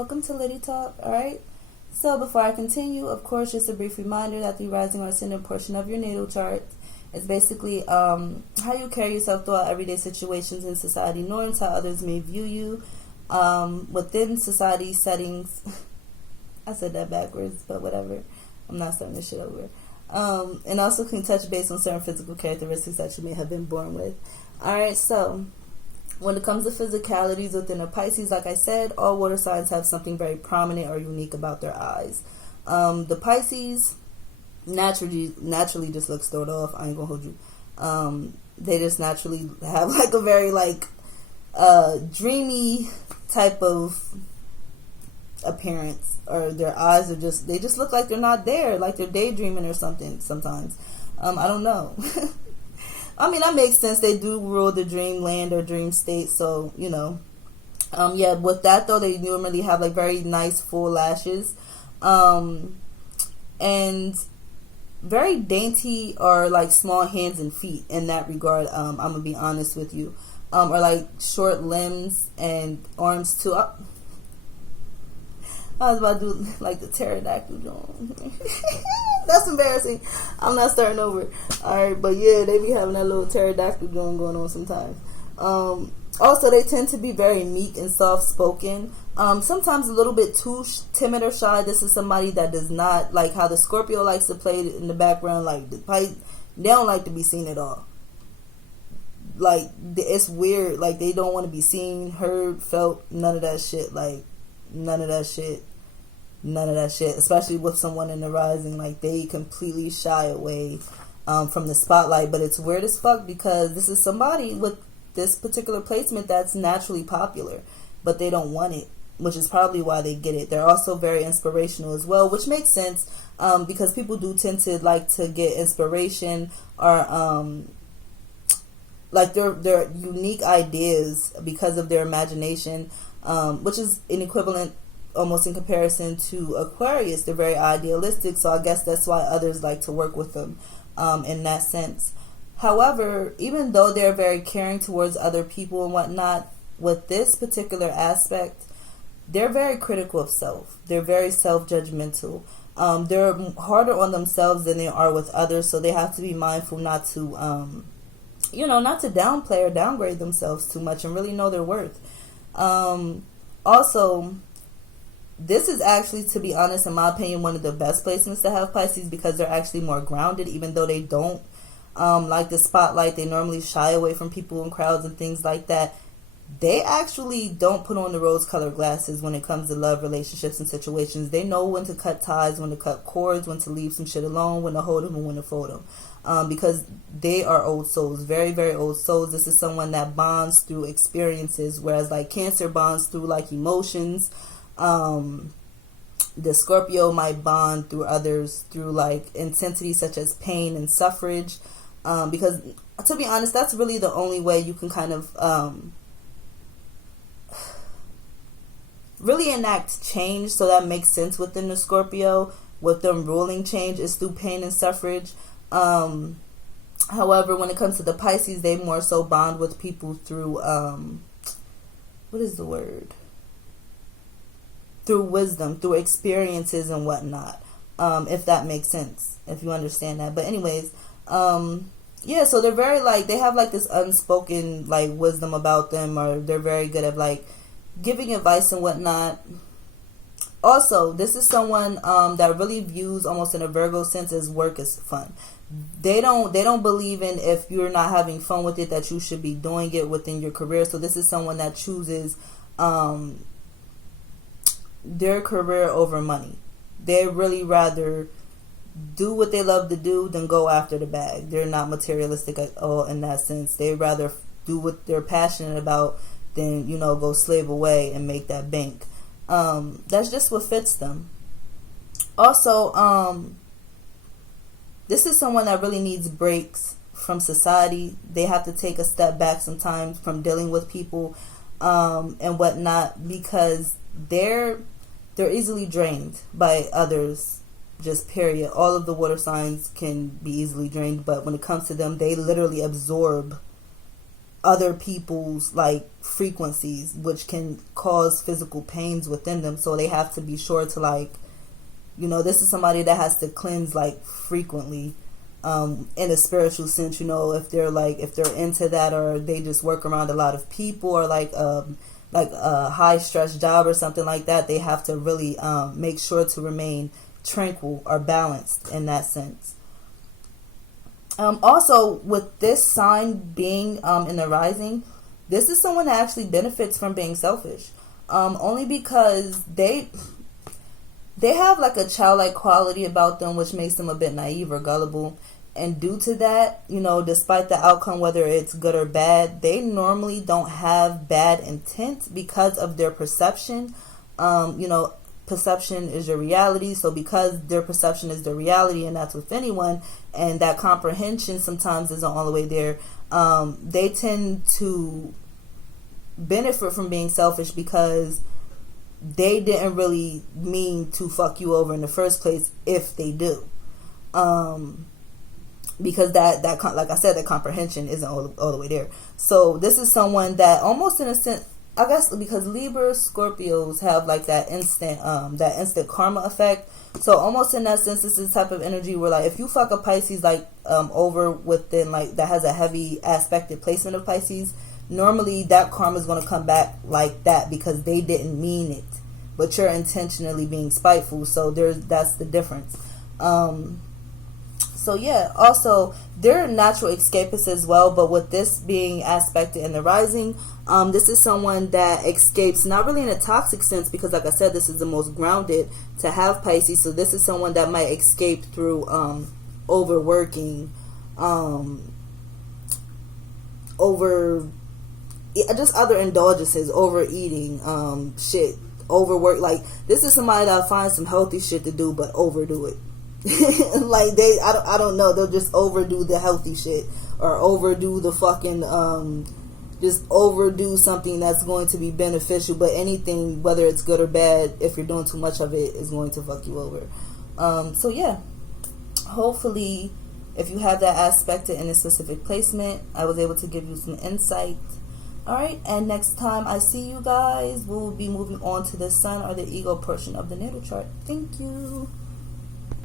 welcome to Liddy Talk. Alright, so before I continue, of course, just a brief reminder that the rising or ascendant portion of your natal chart is basically how you carry yourself throughout everyday situations and society norms, how others may view you within society settings. I said that backwards, but whatever. I'm not starting this shit over. And also can touch base on certain physical characteristics that you may have been born with. Alright, so when it comes to physicalities within a Pisces, like I said, all water signs have something very prominent or unique about their eyes. The Pisces naturally just looks thrown off. I ain't gonna hold you. They just naturally have like a very dreamy type of appearance, or their eyes are they just look like they're not there, like they're daydreaming or something sometimes. I don't know. I mean, that makes sense. They do rule the dreamland or dream state, so, you know. Yeah, with that, though, they normally have, like, very nice full lashes. And very dainty or, like, small hands and feet in that regard, I'm going to be honest with you. Or, like, short limbs and arms, too. I was about to do, like, the pterodactyl joint. That's embarrassing. I'm not starting over. Alright, but yeah, they be having that little pterodactyl joint going on sometimes. Also, they tend to be very meek and soft-spoken. Sometimes a little bit too timid or shy. This is somebody that does not, like how the Scorpio likes to play in the background, like, they don't like to be seen at all. Like, it's weird. Like, they don't want to be seen, heard, felt, none of that shit. Like, none of that shit. None of that shit, especially with someone in the rising. Like, they completely shy away from the spotlight. But it's weird as fuck because this is somebody with this particular placement that's naturally popular, but they don't want it, which is probably why they get it. They're also very inspirational as well, which makes sense because people do tend to like to get inspiration or like their unique ideas because of their imagination, which is an equivalent almost in comparison to Aquarius. They're very idealistic, so I guess that's why others like to work with them in that sense. However, even though they're very caring towards other people and whatnot, with this particular aspect, they're very critical of self. They're very self-judgmental. They're harder on themselves than they are with others, so they have to be mindful not to not to downplay or downgrade themselves too much and really know their worth. Also, this is actually, to be honest, in my opinion, one of the best placements to have Pisces because they're actually more grounded, even though they don't like the spotlight. They normally shy away from people in crowds and things like that. They actually don't put on the rose-colored glasses when it comes to love, relationships, and situations. They know when to cut ties, when to cut cords, when to leave some shit alone, when to hold them, and when to fold them. Because they are old souls, very, very old souls. This is someone that bonds through experiences, whereas like Cancer bonds through like emotions. The Scorpio might bond through others through like intensity such as pain and suffrage, because to be honest, that's really the only way you can kind of really enact change. So that makes sense within the Scorpio, with them ruling change is through pain and suffrage. However, when it comes to the Pisces, they more so bond with people through what is the word? Through wisdom, through experiences and whatnot, if that makes sense, if you understand that. But anyways, yeah, so they're very like, they have like this unspoken like wisdom about them, or they're very good at like giving advice and whatnot. Also, this is someone that really views, almost in a Virgo sense, as work as fun. They don't believe in, if you're not having fun with it, that you should be doing it within your career. So this is someone that chooses their career over money. They really rather do what they love to do than go after the bag. They're not materialistic at all in that sense. They rather do what they're passionate about than, go slave away and make that bank. That's just what fits them. Also, this is someone that really needs breaks from society. They have to take a step back sometimes from dealing with people and whatnot, because they're easily drained by others, just period. All of the water signs can be easily drained, but when it comes to them, they literally absorb other people's like frequencies, which can cause physical pains within them. So they have to be sure to like, you know, this is somebody that has to cleanse like frequently, in a spiritual sense, you know, if they're into that, or they just work around a lot of people, or like a high stress job or something like that, they have to really make sure to remain tranquil or balanced in that sense. Also, with this sign being in the rising, this is someone that actually benefits from being selfish, only because they have like a childlike quality about them, which makes them a bit naive or gullible. And due to that, you know, despite the outcome, whether it's good or bad, they normally don't have bad intent because of their perception. You know, perception is your reality. So because their perception is their reality, and that's with anyone, and that comprehension sometimes isn't all the way there, they tend to benefit from being selfish because they didn't really mean to fuck you over in the first place, if they do. Because that like I said, that comprehension isn't all the way there. So this is someone that almost in a sense, I guess, because Libra, Scorpios have like that instant karma effect. So almost in that sense, this is the type of energy where like if you fuck a Pisces like over within like that has a heavy aspected placement of Pisces, normally that karma is going to come back like that because they didn't mean it, but you're intentionally being spiteful. So that's the difference. So yeah, also they're natural escapists as well, but with this being aspected in the rising, this is someone that escapes, not really in a toxic sense, because like I said, this is the most grounded to have Pisces. So this is someone that might escape through overworking, just other indulgences, overeating, overwork. Like this is somebody that'll find some healthy shit to do but overdo it. Like I don't know, they'll just overdo the healthy shit, or overdo the fucking just overdo something that's going to be beneficial. But anything, whether it's good or bad, if you're doing too much of it, is going to fuck you over. So yeah, hopefully if you have that aspect in a specific placement, I was able to give you some insight. Alright, and next time I see you guys, we'll be moving on to the sun or the ego portion of the natal chart. Thank you.